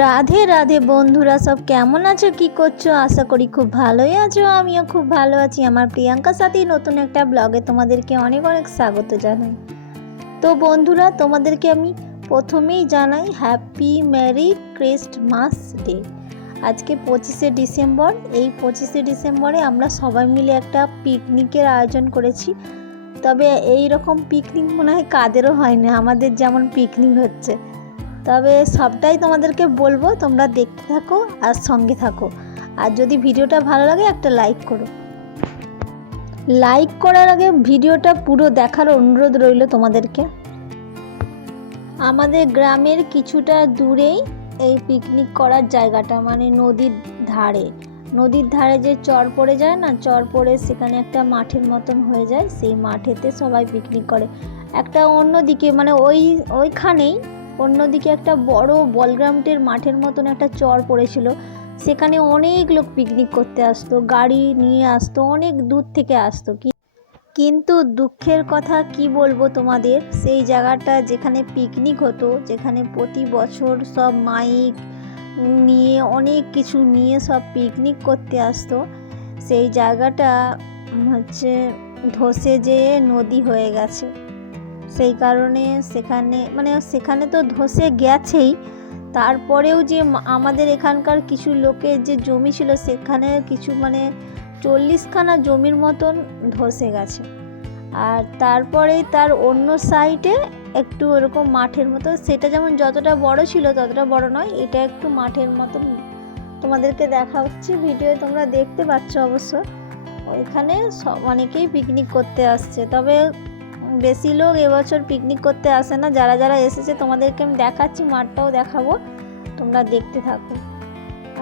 রাধে রাধে বন্ধুরা, সব কেমন আছো, কি করছো? আশা করি খুব ভালোই আছো। আমিও খুব ভালো আছি। আমার প্রিয়াঙ্কার সাথেই নতুন একটা ব্লগে তোমাদেরকে অনেক অনেক স্বাগত জানাই। তো বন্ধুরা, তোমাদেরকে আমি প্রথমেই জানাই হ্যাপি মেরি ক্রিস্টমাস ডে। আজকে 25শে ডিসেম্বর। এই 25শে ডিসেম্বরে আমরা সবাই মিলে একটা পিকনিকের আয়োজন করেছি। তবে এই রকম পিকনিক মনে হয় কাদেরও হয় না, আমাদের যেমন পিকনিক হচ্ছে। তবে সবটাই তোমাদেরকে বলবো, তোমরা দেখতে থাকো আর সঙ্গে থাকো। আর যদি ভিডিওটা ভালো লাগে একটা লাইক করো। লাইক করার আগে ভিডিওটা পুরো দেখার অনুরোধ রইল তোমাদেরকে। আমাদের গ্রামের কিছুটা দূরেই এই পিকনিক করার জায়গাটা, মানে নদীর ধারে যে চর পড়ে যায় না, চর পড়ে সেখানে একটা মাঠের মতন হয়ে যায়। সেই মাঠেতে সবাই পিকনিক করে। একটা অন্যদিকে মানে ওইখানেই অন্যদিকে একটা বড় বলগ্রাউন্ডের মাঠের মতন একটা চর পড়েছিল। সেখানে অনেক লোক পিকনিক করতে আসতো, গাড়ি নিয়ে আসতো, অনেক দূর থেকে আসতো। কিন্তু দুঃখের কথা কি বলবো তোমাদের, সেই জায়গাটা যেখানে পিকনিক হতো, যেখানে প্রতি বছর সব মাইক নিয়ে অনেক কিছু নিয়ে সব পিকনিক করতে আসতো, সেই জায়গাটা হচ্ছে ধসে যেয়ে নদী হয়ে গেছে। সেই কারণে সেখানে তো ধসে গেছেই, তারপরেও যে আমাদের এখানকার কিছু লোকের যে জমি ছিল, সেখানে কিছু 40খানা জমির মতন ধসে গেছে। আর তারপরেই তার অন্য সাইডে একটু ওরকম মাঠের মতো, সেটা যেমন যতটা বড় ছিল ততটা বড় নয়, এটা একটু মাঠের মতন তোমাদেরকে দেখা হচ্ছে ভিডিও, তোমরা দেখতে পাচ্ছ অবশ্য। ওইখানে অনেকেই পিকনিক করতে আসছে। তবে বেশি লোক এবছর পিকনিক করতে আসে না। যারা যারা এসেছে তোমাদেরকে আমি দেখাচ্ছি, মাঠটাও দেখাবো, তোমরা দেখতে থাকো।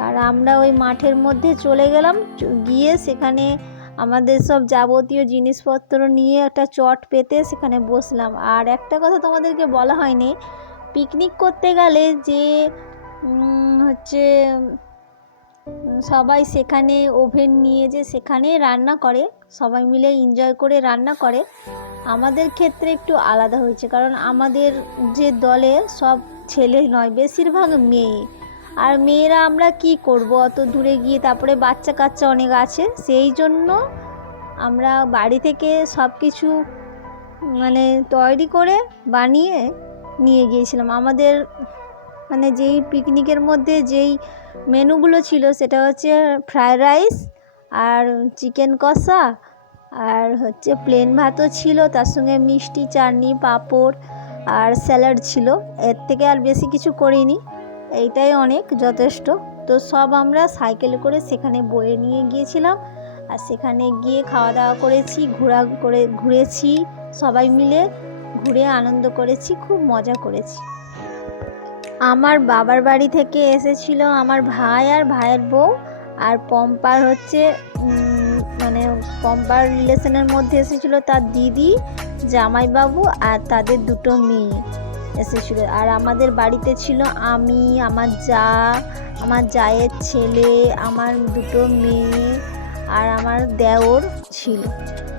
আর আমরা ওই মাঠের মধ্যে চলে গেলাম, গিয়ে সেখানে আমাদের সব যাবতীয় জিনিসপত্র নিয়ে একটা চট পেতে সেখানে বসলাম। আর একটা কথা তোমাদেরকে বলা হয়নি, পিকনিক করতে গেলে যে হচ্ছে সবাই সেখানে ওভেন নিয়ে যে সেখানে রান্না করে, সবাই মিলে এনজয় করে রান্না করে। আমাদের ক্ষেত্রে একটু আলাদা হয়েছে, কারণ আমাদের যে দলে সব ছেলে নয়, বেশিরভাগ মেয়ে। আর মেয়েরা আমরা কি করব অত দূরে গিয়ে, তারপরে বাচ্চা কাচ্চা অনেক আছে, সেই জন্য আমরা বাড়ি থেকে সব কিছু তৈরি করে বানিয়ে নিয়ে গিয়েছিলাম। আমাদের যেই পিকনিকের মধ্যে যেই মেনুগুলো ছিল সেটা হচ্ছে ফ্রায়েড রাইস আর চিকেন কষা, আর হচ্ছে প্লেন ভাতও ছিল, তার সঙ্গে মিষ্টি, চাটনি, পাঁপড় আর স্যালাড ছিল। এর থেকে আর বেশি কিছু করিনি, এইটাই অনেক যথেষ্ট। তো সব আমরা সাইকেলে করে সেখানে বয়ে নিয়ে গিয়েছিলাম। আর সেখানে গিয়ে খাওয়া দাওয়া করেছি, ঘুরেছি, সবাই মিলে ঘুরে আনন্দ করেছি, খুব মজা করেছি। আমার বাবার বাড়ি থেকে এসেছিল আমার ভাই আর ভাইয়ের বউ, আর পম্পার পম্পার রিলেশনের মধ্যে এসেছিল তার দিদি, জামাইবাবু আর তাদের দুটো মেয়ে এসেছিল। আর আমাদের বাড়িতে ছিল আমি, আমার জায়ের ছেলে, আমার দুটো মেয়ে আর আমার দেওর ছিল।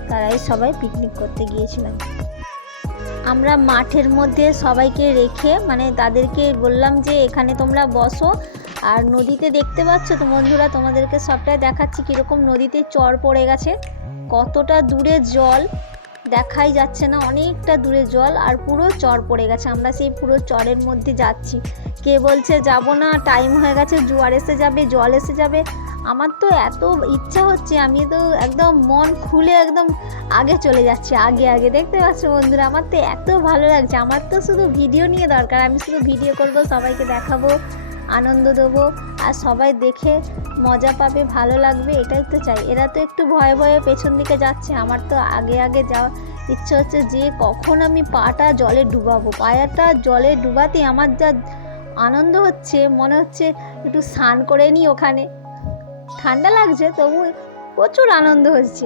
তারাই সবাই পিকনিক করতে গিয়েছিলাম। আমরা মাঠের মধ্যে সবাইকে রেখে তাদেরকে বললাম যে এখানে তোমরা বসো। আর নদীতে দেখতে পাচ্ছ তো বন্ধুরা, তোমাদেরকে সবটাই দেখাচ্ছি কীরকম নদীতে চর পড়ে গেছে, কতটা দূরে জল দেখাই যাচ্ছে না, অনেকটা দূরে জল আর পুরো চর পড়ে গেছে। আমরা সেই পুরো চরের মধ্যে যাচ্ছি। কে বলছে যাব না, টাইম হয়ে গেছে, জোয়ার এসে যাবে, জল এসে যাবে। আমার তো এত ইচ্ছা হচ্ছে, আমি তো একদম মন খুলে একদম আগে চলে যাচ্ছি, আগে দেখতে পাচ্ছ বন্ধুরা, আমার তো এত ভালো লাগছে। আমার তো শুধু ভিডিও নিয়ে দরকার, আমি শুধু ভিডিও করব, সবাইকে দেখাবো, আনন্দ দেবো, আর সবাই দেখে মজা পাবে, ভালো লাগবে, এটাই তো চাই। এরা তো একটু ভয়ে ভয়ে পেছন দিকে যাচ্ছে, আমার তো আগে যাওয়ার ইচ্ছে হচ্ছে যে কখন আমি পাটা জলে ডুবাবো। পায়াটা জলে ডুবাতে আমার যা আনন্দ হচ্ছে, মনে হচ্ছে একটু স্নান করে নিই ওখানে। ঠান্ডা লাগছে তবু প্রচুর আনন্দ হচ্ছে।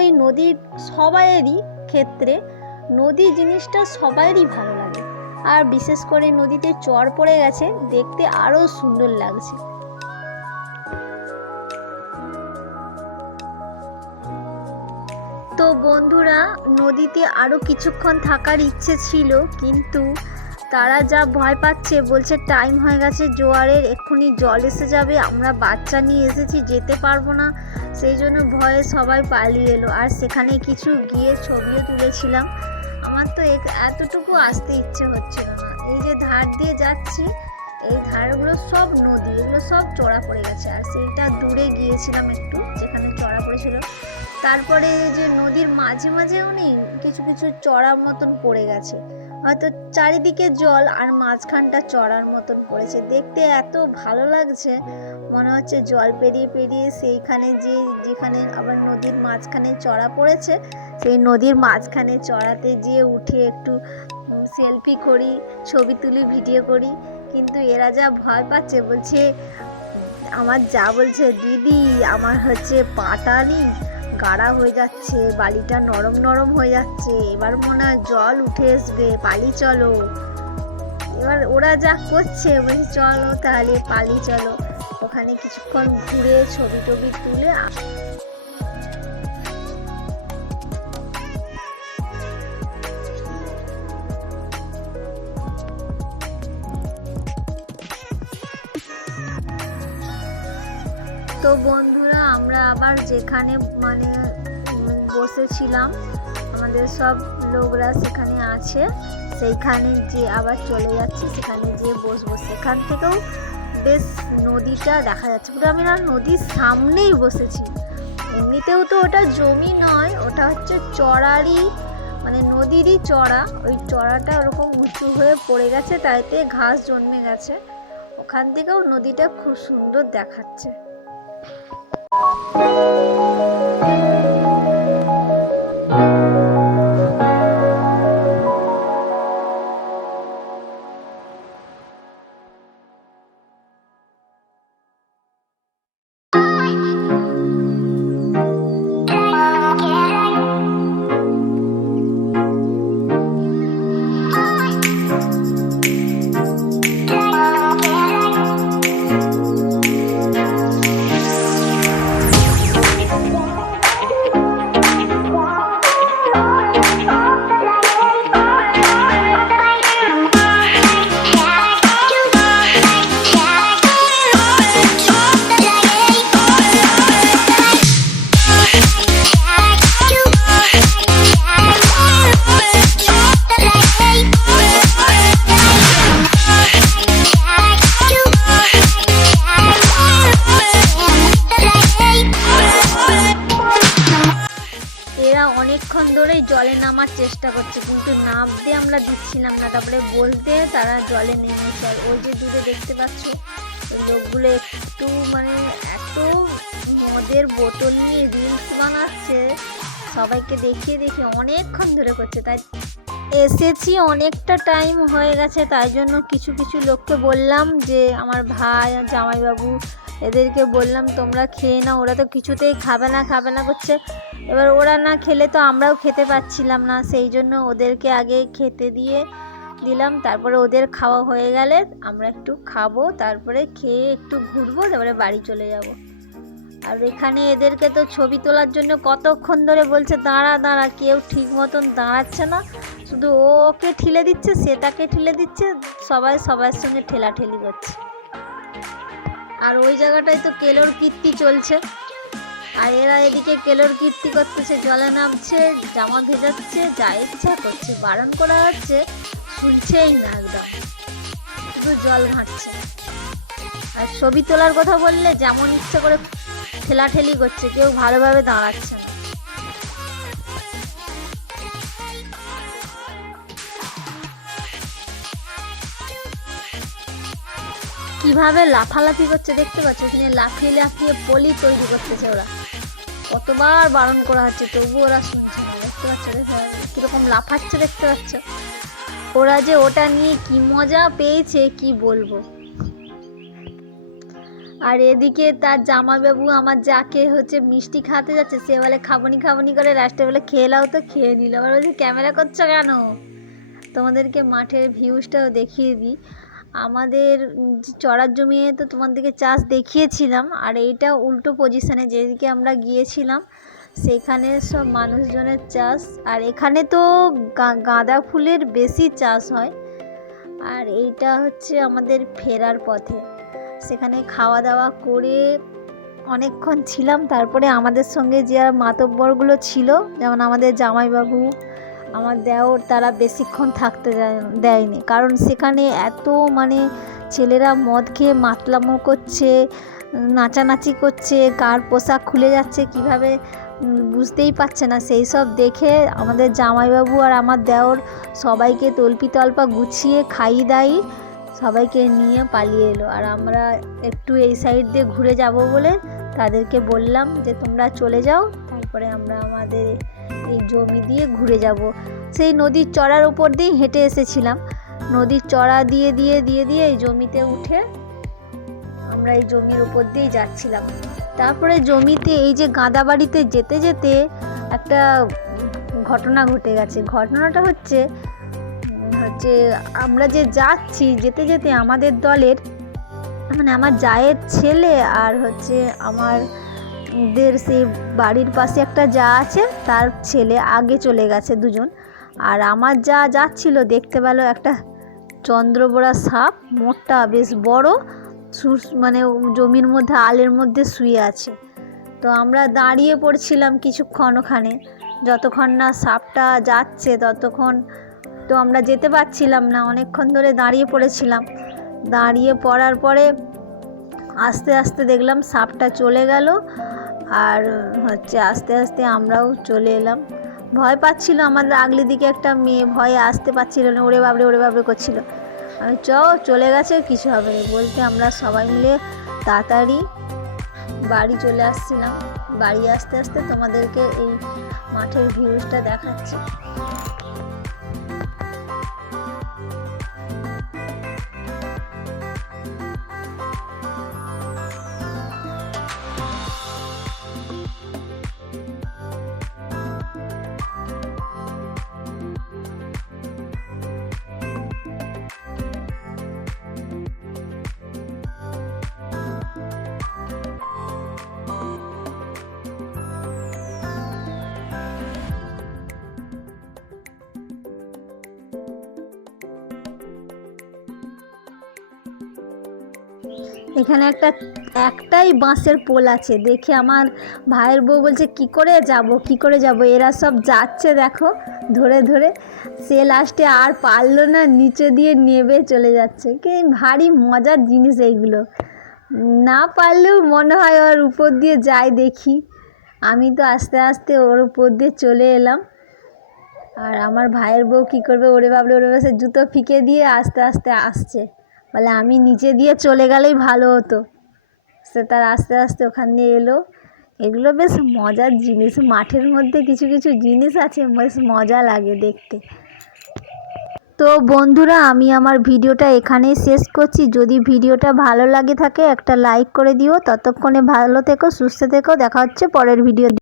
ওই নদীর সবাইয়েরই ক্ষেত্রে নদী জিনিসটা সবাইয়েরই ভালো লাগে, আর বিশেষ করে নদীতে চর পড়ে গেছে, দেখতে আরও সুন্দর লাগছে। তো বন্ধুরা, নদীতে আরও কিছুক্ষণ থাকার ইচ্ছে ছিল, কিন্তু তারা যা ভয় পাচ্ছে, বলছে টাইম হয়ে গেছে জোয়ারের, এক্ষুনি জল এসে যাবে, আমরা বাচ্চা নিয়ে এসেছি, যেতে পারবো না। সেই জন্য ভয়ে সবাই পালিয়ে এলো। আর সেখানে কিছু গিয়ে ছবিও তুলেছিলাম। আমার তো এতটুকু আসতে ইচ্ছে হচ্ছিল না। এই যে ধার দিয়ে যাচ্ছি, এই ধারগুলো সব নদী, এগুলো সব চড়া পড়ে গেছে। আর সেইটা দূরে গিয়েছিলাম একটু, যেখানে চড়া পড়েছিল। তারপরে যে নদীর মাঝে মাঝেও নেই কিছু কিছু চড়া মতন পড়ে গেছে, হয়তো চারিদিকে জল আর মাঝখানটা চড়ার মতন পড়েছে। দেখতে এত ভালো লাগছে, মনে হচ্ছে জল পেরিয়ে পেরিয়ে সেইখানে যেখানে আবার নদীর মাঝখানে চড়া পড়েছে, সেই নদীর মাঝখানে চড়াতে যেয়ে উঠে একটু সেলফি করি, ছবি তুলি, ভিডিও করি। কিন্তু এরা যা ভয় পাচ্ছে, বলছে আমার যা বলছে, দিদি আমার হচ্ছে পাটা নেই, গাঢ়া হয়ে যাচ্ছে, বালিটা নরম নরম হয়ে যাচ্ছে, এবার মনে হয় জল উঠে আসবে, পালি চলো। এবার ওরা যা করছে, বলছে চলো তাহলে পালি চলো। ওখানে কিছুক্ষণ ঘুরে ছবি টবি তুলে তো বন্ধুরা, আমরা আবার যেখানে মানে বসেছিলাম, আমাদের সব লোকরা সেখানে আছে, সেইখানে যে আবার চলে যাচ্ছি, সেখানে যে বসবো। সেখান থেকেও বেশ নদীটা দেখা যাচ্ছে, পুরো আমি না নদীর সামনেই বসেছি। এমনিতেও তো ওটা জমি নয়, ওটা হচ্ছে চড়ারই মানে নদীরই চড়া। ওই চড়াটা ওরকম উঁচু হয়ে পড়ে গেছে, তাইতে ঘাস জন্মে গেছে। ওখান থেকেও নদীটা খুব সুন্দর দেখাচ্ছে। অনেকক্ষণ ধরেই জলে নামার চেষ্টা করছে, কিন্তু নামতে আমরা দিচ্ছিলাম না। তারপরে বলতে তারা জলে নেমেছে। আর ওই যে দূরে দেখতে পাচ্ছ, ওই লোকগুলো একটু মানে এত মদের বোতল নিয়ে রিলস বানাচ্ছে, সবাইকে দেখিয়ে দেখিয়ে অনেকক্ষণ ধরে করছে। তাই এসেছি, অনেকটা টাইম হয়ে গেছে, তাই জন্য কিছু কিছু লোককে বললাম যে আমার ভাই জামাইবাবু এদেরকে বললাম তোমরা খেয়ে নাও। ওরা তো কিছুতেই খাবে না করছে। এবার ওরা না খেলে তো আমরাও খেতে পাচ্ছিলাম না, সেই জন্য ওদেরকে আগে খেতে দিলাম। তারপরে ওদের খাওয়া হয়ে গেলে আমরা একটু খাবো, তারপরে খেয়ে একটু ঘুরবো, তারপরে বাড়ি চলে যাব। আর এখানে এদেরকে তো ছবি তোলার জন্য কতক্ষণ ধরে বলছে দাঁড়া দাঁড়া, কেউ ঠিক মতন দাঁড়াচ্ছে না, শুধু ওকে ঠেলে দিচ্ছে, সে তাকে ঠেলে দিচ্ছে, সবাই সবার সঙ্গে ঠেলাঠেলি করছে। আর ওই জায়গাটায় তো কেলোর কীর্তি চলছে, আর এরা এদিকে কেলোর কীর্তি করতেছে, জলে নামছে, জামা ভেজাচ্ছে, যা ইচ্ছা করছে। বারণ করা হচ্ছে, শুনছেই না, একদম শুধু জল ঘাঁটছে। আর ছবি তোলার কথা বললে যেমন ইচ্ছে করে ঠেলাঠেলি করছে, কেউ ভালোভাবে দাঁড়াচ্ছে না। কিভাবে লাফালাফি করছে দেখতে পাচ্ছ, ওখানে লাফিয়ে লাফিয়ে পলি তৈরি করতেছে ওরা। কতবার বারণ করা হচ্ছে, তবু ওরা শুনছে না। দেখতে পাচ্ছ কিরকম লাফাচ্ছে, দেখতে পাচ্ছ। ওরা যে ওটা নিয়ে কি মজা পেয়েছে কি বলবো। আর এদিকে তার জামাইবাবু আমার যাকে হচ্ছে মিষ্টি খাওয়াতে যাচ্ছে, সে বলে খাবনি করে লাস্টে বলে খেয়ে নাও, তো খেয়ে নিল। আবার বলছে ক্যামেরা করছো কেন? তোমাদেরকে মাঠের ভিউজটাও দেখিয়ে দিই। আমাদের চড়ার জমিয়ে তো তোমাদেরকে চাষ দেখিয়েছিলাম, আর এইটা উল্টো পজিশনে যেদিকে আমরা গিয়েছিলাম সেখানে সব মানুষজনের চাষ। আর এখানে তো গাঁদা ফুলের বেশি চাষ হয়। আর এইটা হচ্ছে আমাদের ফেরার পথে। সেখানে খাওয়া দাওয়া করে অনেকক্ষণ ছিলাম। তারপরে আমাদের সঙ্গে যে আর মাতব্বরগুলো ছিল, যেমন আমাদের জামাইবাবু, আমার দেওর, তারা বেশিক্ষণ থাকতে দেয়নি, কারণ সেখানে এত মানে ছেলেরা মদ খেয়ে মাতলামো করছে, নাচানাচি করছে, কার পোশাক খুলে যাচ্ছে কিভাবে বুঝতেই পারছে না। সেই সব দেখে আমাদের জামাইবাবু আর আমার দেওর সবাইকে তল্পি তল্পা গুছিয়ে খাইয়ে দাইয়ে সবাইকে নিয়ে পালিয়ে এলো। আর আমরা একটু এই সাইড দিয়ে ঘুরে যাব বলে তাদেরকে বললাম যে তোমরা চলে যাও, তারপরে আমরা আমাদের এই জমি দিয়ে ঘুরে যাব। সেই নদীর চড়ার উপর দিয়েই হেঁটে এসেছিলাম। নদীর চড়া দিয়ে দিয়ে দিয়ে দিয়ে এই জমিতে উঠে আমরা এই জমির উপর দিয়েই যাচ্ছিলাম। তারপরে জমিতে এই যে গাঁদা বাড়িতে যেতে যেতে একটা ঘটনা ঘটে গেছে। ঘটনাটা হচ্ছে আমরা যে যাচ্ছি, যেতে যেতে আমাদের দলের মানে আমার জায়ের ছেলে আর হচ্ছে আমাদের সেই বাড়ির পাশে একটা যা আছে তার ছেলে আগে চলে গেছে দুজন। আর আমার যা যাচ্ছিল দেখতে পেল একটা চন্দ্রবোড়া সাপ, মোটা বেশ বড়, মানে জমির মধ্যে আলের মধ্যে শুয়ে আছে। তো আমরা দাঁড়িয়ে পড়ছিলাম কিছুক্ষণ ওখানে, যতক্ষণ না সাপটা যাচ্ছে ততক্ষণ তো আমরা যেতে পারছিলাম না, অনেকক্ষণ ধরে দাঁড়িয়ে পড়েছিলাম। দাঁড়িয়ে পড়ার পরে আস্তে আস্তে দেখলাম সাপটা চলে গেল, আর হচ্ছে আস্তে আস্তে আমরাও চলে এলাম। ভয় পাচ্ছিল আমাদের আগলি দিকে একটা মেয়ে, ভয়ে আসতে পারছিল না, ওরে বাবরে করছিল। আমি চলে গেছে, কিছু হবে না বলতে আমরা সবাই মিলে তাড়াতাড়ি বাড়ি চলে আসছিলাম। বাড়ি আসতে আসতে তোমাদেরকে এই মাঠের ভিউজটা দেখাচ্ছি। এখানে একটাই বাঁশের পোল আছে। দেখে আমার ভাইয়ের বউ বলছে কি করে যাব, এরা সব যাচ্ছে দেখো ধরে ধরে। সে লাস্টে আর পারলো না, নিচে দিয়ে নেবে চলে যাচ্ছে। কি ভারী মজার জিনিস এইগুলো, না পারলেও মনে হয় ওর উপর দিয়ে যাই দেখি। আমি তো আস্তে আস্তে ওর উপর দিয়ে চলে এলাম। আর আমার ভাইয়ের বউ কী করবে, ওরে বাবরে সে জুতো ফিকে দিয়ে আস্তে আস্তে আসছে, বলে আমি নিচে দিয়ে চলে গেলেই ভালো হতো। সে তার আস্তে আস্তে ওখান দিয়ে এলো। এগুলো বেশ মজার জিনিস, মাঠের মধ্যে কিছু কিছু জিনিস আছে বেশ মজা লাগে দেখতে। তো বন্ধুরা, আমি আমার ভিডিওটা এখানেই শেষ করছি। যদি ভিডিওটা ভালো লাগে থাকে একটা লাইক করে দিও। ততক্ষণে ভালো থেকো, সুস্থ থেকো, দেখা হচ্ছে পরের ভিডিও।